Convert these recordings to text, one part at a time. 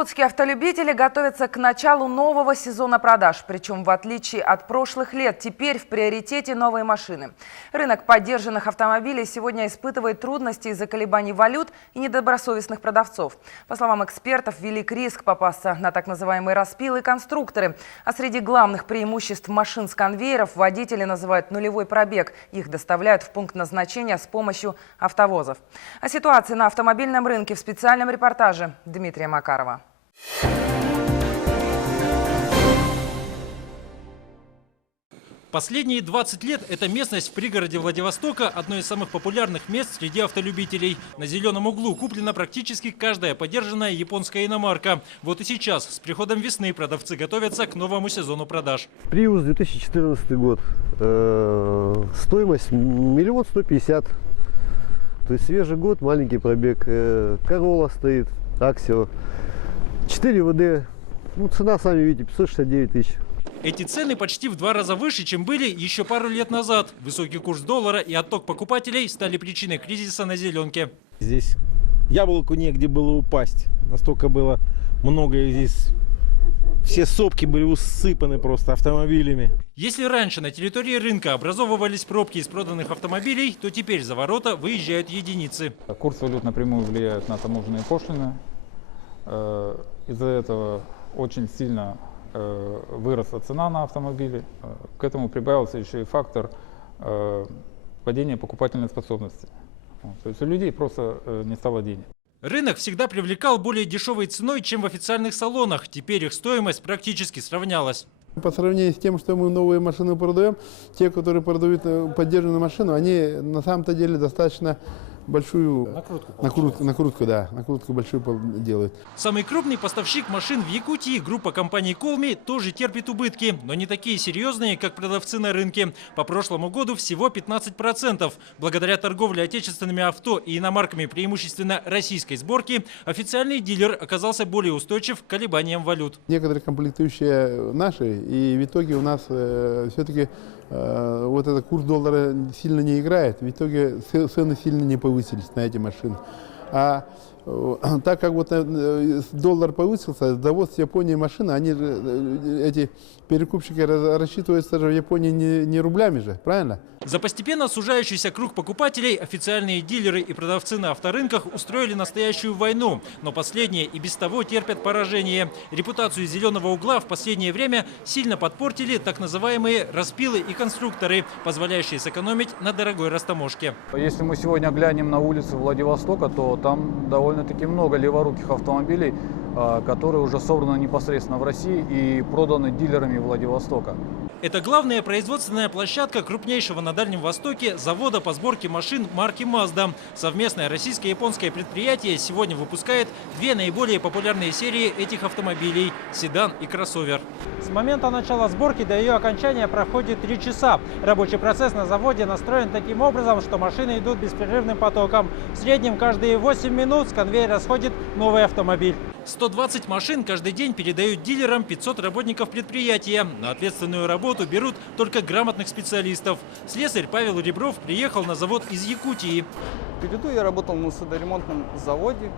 Якутские автолюбители готовятся к началу нового сезона продаж. Причем, в отличие от прошлых лет, теперь в приоритете новые машины. Рынок подержанных автомобилей сегодня испытывает трудности из-за колебаний валют и недобросовестных продавцов. По словам экспертов, велик риск попасться на так называемые распилы и конструкторы. А среди главных преимуществ машин с конвейеров водители называют нулевой пробег. Их доставляют в пункт назначения с помощью автовозов. О ситуации на автомобильном рынке в специальном репортаже Дмитрия Макарова. Последние 20 лет эта местность в пригороде Владивостока – одно из самых популярных мест среди автолюбителей. На зеленом углу куплена практически каждая подержанная японская иномарка. Вот и сейчас, с приходом весны, продавцы готовятся к новому сезону продаж. Prius 2014 год. Стоимость 1 150 000. То есть свежий год, маленький пробег. Corolla стоит, Axio. 4 ВД. Ну, цена, сами видите, 569 000. Эти цены почти в 2 раза выше, чем были еще пару лет назад. Высокий курс доллара и отток покупателей стали причиной кризиса на зеленке. Здесь яблоку негде было упасть. Настолько было много, и здесь все сопки были усыпаны просто автомобилями. Если раньше на территории рынка образовывались пробки из проданных автомобилей, то теперь за ворота выезжают единицы. Курс валют напрямую влияет на таможенные пошлины. Из-за этого очень сильно выросла цена на автомобили. К этому прибавился еще и фактор падения покупательной способности. То есть у людей просто не стало денег. Рынок всегда привлекал более дешевой ценой, чем в официальных салонах. Теперь их стоимость практически сравнялась. По сравнению с тем, что мы новые машины продаем, те, которые продают поддержанную машину, они на самом-то деле достаточно большую накрутку большую делают. Самый крупный поставщик машин в Якутии, группа компаний «Колми», тоже терпит убытки, но не такие серьезные, как продавцы на рынке. По прошлому году всего 15%. Благодаря торговле отечественными авто и иномарками преимущественно российской сборки, официальный дилер оказался более устойчив к колебаниям валют. Некоторые комплектующие наши, и в итоге у нас все-таки вот этот курс доллара сильно не играет. В итоге цены сильно не повысились на эти машины. А так как вот доллар повысился, завоз с Японии машины, они эти перекупщики рассчитываются же в Японии не рублями же, правильно? За постепенно сужающийся круг покупателей официальные дилеры и продавцы на авторынках устроили настоящую войну. Но последние и без того терпят поражение. Репутацию зеленого угла в последнее время сильно подпортили так называемые распилы и конструкторы, позволяющие сэкономить на дорогой растаможке. Если мы сегодня глянем на улицы Владивостока, то там довольно-таки много леворуких автомобилей, которые уже собраны непосредственно в России и проданы дилерами Владивостока. Это главная производственная площадка крупнейшего на Дальнем Востоке завода по сборке машин марки Mazda. Совместное российско-японское предприятие сегодня выпускает 2 наиболее популярные серии этих автомобилей – седан и кроссовер. С момента начала сборки до ее окончания проходит 3 часа. Рабочий процесс на заводе настроен таким образом, что машины идут беспрерывным потоком. В среднем каждые 8 минут с конвейера сходит новый автомобиль. 120 машин каждый день передают дилерам 500 работников предприятия. На ответственную работу берут только грамотных специалистов. Слесарь Павел Ребров приехал на завод из Якутии. В Певеду я работал на судоремонтном заводе.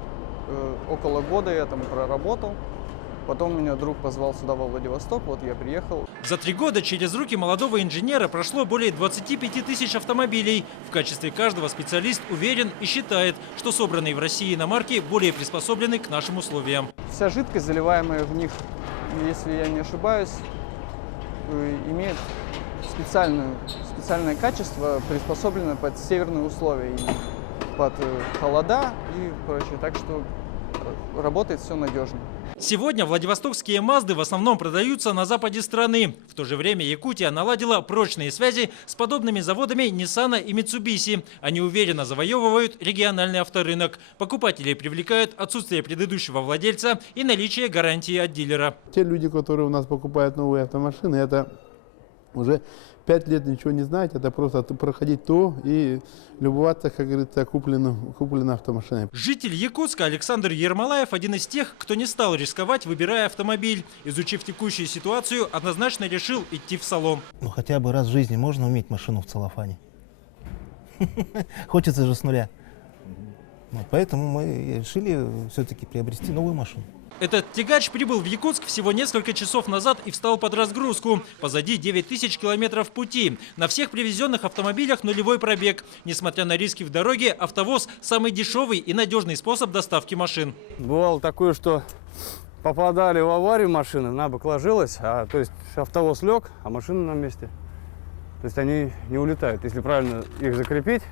Около года я там проработал. Потом меня друг позвал сюда, во Владивосток, вот я приехал. За 3 года через руки молодого инженера прошло более 25 000 автомобилей. В качестве каждого специалист уверен и считает, что собранные в России иномарки более приспособлены к нашим условиям. Вся жидкость, заливаемая в них, если я не ошибаюсь, имеет специальное качество, приспособленное под северные условия, и под холода и прочее. Так что работает все надежно. Сегодня владивостокские Мазды в основном продаются на западе страны. В то же время Якутия наладила прочные связи с подобными заводами Ниссана и Митсубиси. Они уверенно завоевывают региональный авторынок. Покупателей привлекают отсутствие предыдущего владельца и наличие гарантии от дилера. Те люди, которые у нас покупают новые автомашины, это уже 5 лет ничего не знать, это просто проходить то и любоваться, как говорится, купленной автомашиной. Житель Якутска Александр Ермолаев один из тех, кто не стал рисковать, выбирая автомобиль. Изучив текущую ситуацию, однозначно решил идти в салон. Ну хотя бы раз в жизни можно уметь машину в целлофане. Хочется же с нуля. Поэтому мы решили все-таки приобрести новую машину. Этот тягач прибыл в Якутск всего несколько часов назад и встал под разгрузку. Позади 9000 километров пути. На всех привезенных автомобилях нулевой пробег. Несмотря на риски в дороге, АвтоВОЗ – самый дешевый и надежный способ доставки машин. Бывало такое, что попадали в аварию машины, на бок ложилась, то есть АвтоВОЗ лег, а машина на месте. То есть они не улетают, если правильно их закрепить.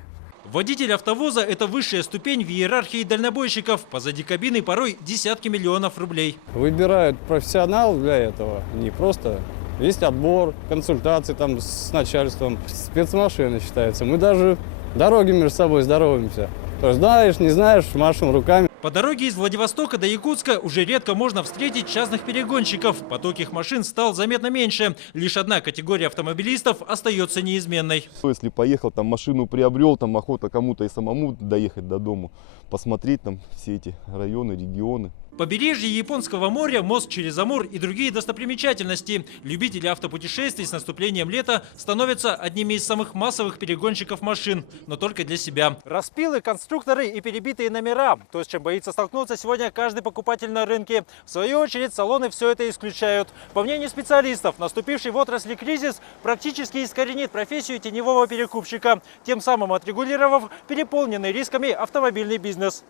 Водитель АвтоВОЗа – это высшая ступень в иерархии дальнобойщиков. Позади кабины порой десятки миллионов рублей. Выбирают профессионал для этого, не просто. Есть отбор, консультации там с начальством, спецмашины считается. Мы даже дороги между собой здороваемся. То есть знаешь, не знаешь, машем руками. По дороге из Владивостока до Якутска уже редко можно встретить частных перегонщиков. Поток их машин стал заметно меньше. Лишь одна категория автомобилистов остается неизменной. Если поехал, там машину приобрел, там охота кому-то и самому доехать до дому, посмотреть там все эти районы, регионы. Побережье Японского моря, мост через Амур и другие достопримечательности. Любители автопутешествий с наступлением лета становятся одними из самых массовых перегонщиков машин, но только для себя. Распилы, конструкторы и перебитые номера. То, с чем боится столкнуться сегодня каждый покупатель на рынке. В свою очередь, салоны все это исключают. По мнению специалистов, наступивший в отрасли кризис практически искоренит профессию теневого перекупщика, тем самым отрегулировав переполненный рисками автомобильный бизнес.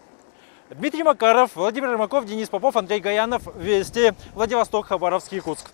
Дмитрий Макаров, Владимир Ермаков, Денис Попов, Андрей Гаянов. Вести. Владивосток, Хабаровск, Якутск.